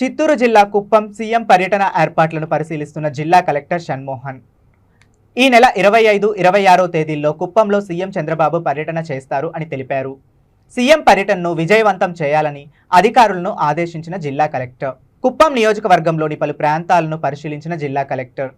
చిత్తూరు జిల్లా కుప్పం సీఎం పర్యటన ఏర్పాట్లను పరిశీలిస్తున్న జిల్లా కలెక్టర్ షణ్మోహన్ ఈ నెల 25, 26 తేదీల్లో కుప్పంలో సీఎం చంద్రబాబు పర్యటన చేస్తారు అని తెలిపారు. సీఎం పర్యటనను విజయవంతం చేయాలని అధికారులను ఆదేశించిన జిల్లా కలెక్టర్. కుప్పం నియోజకవర్గంలోని పలు ప్రాంతాలను పరిశీలించిన జిల్లా కలెక్టర్.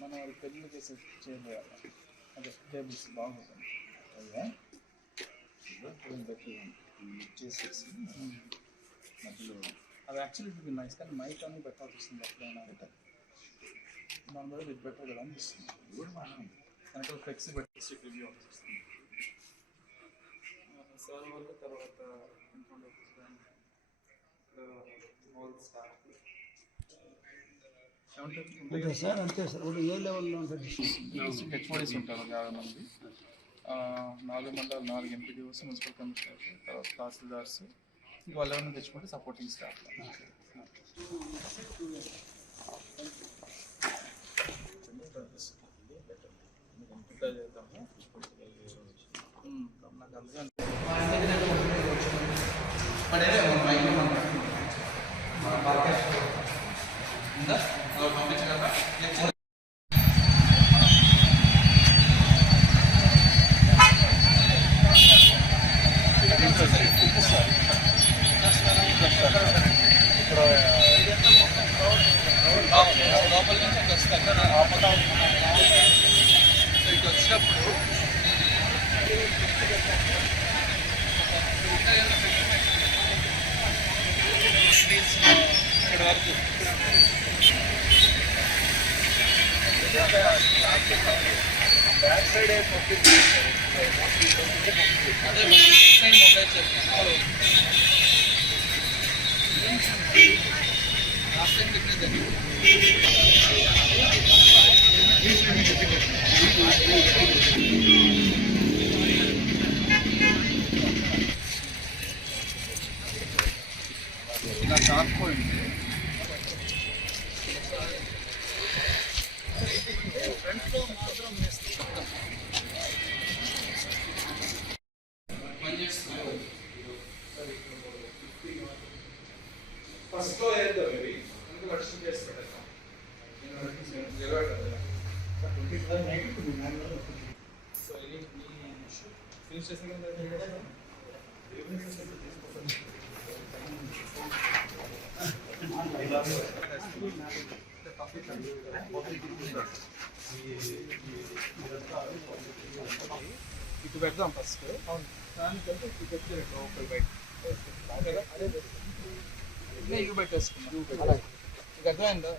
మన పెళ్ళి చేసే చేయాలి అదే టేబుల్స్ బాగుంటుంది చేసేసి మధ్యలో అది యాక్చువల్లీ ఇది నైస్ కానీ మైక్ అన్ని పెట్టాల్సి వస్తుంది ఎప్పుడైనా మన మీద ఇది బెటర్ కదా అనిపిస్తుంది కూడా మనం వెనకాల ఫ్లెక్సిబిలిటీ రివ్యూ వస్తుంది సార్ వల్ల తర్వాత అంతే సార్ ఇప్పుడు ఏ లెవెల్లో ఉంటుంది? హెచ్ఓడీస్ ఉంటారు 50 మంది, 4 మండలాలు 4 ఎంపీడీఓస్, మున్సిపల్ కమిషనర్స్, తర్వాత తహసీల్దార్స్, ఇంకా వాళ్ళు ఎవరైనా తెచ్చుకుంటే సపోర్టింగ్ స్టాఫ్. లోపల నుంచి వస్తారు ఇటు వచ్చినప్పుడు ఇక్కడ వరకు బ్యాక్ సైడ్ అదే మొబైల్ చెప్తాను నా షార్ట్ పాయింట్ ఫ్రంట్లో మాత్రం ఫస్ట్లో ఏదో ఇవి వర్షం చేసి పెడతాం సో ఫినిష్ చేసిన ఇటు పెడదాం ఫస్ట్, దానికంటే ఇటు పెట్టి లోపల బయట ఇవి పెట్టేసుకున్నాం. ఇక అర్థమైందా?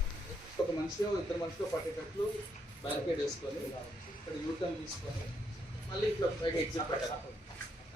ఒక మనిషిలో 2 మనుషులు పట్టేటట్లు బ్యారికేడ్ వేసుకొని ఇక్కడ యూటర్న్ తీసుకొని మళ్ళీ ఇట్లా పైకి ఎగ్జిట్ పెట్టాలి.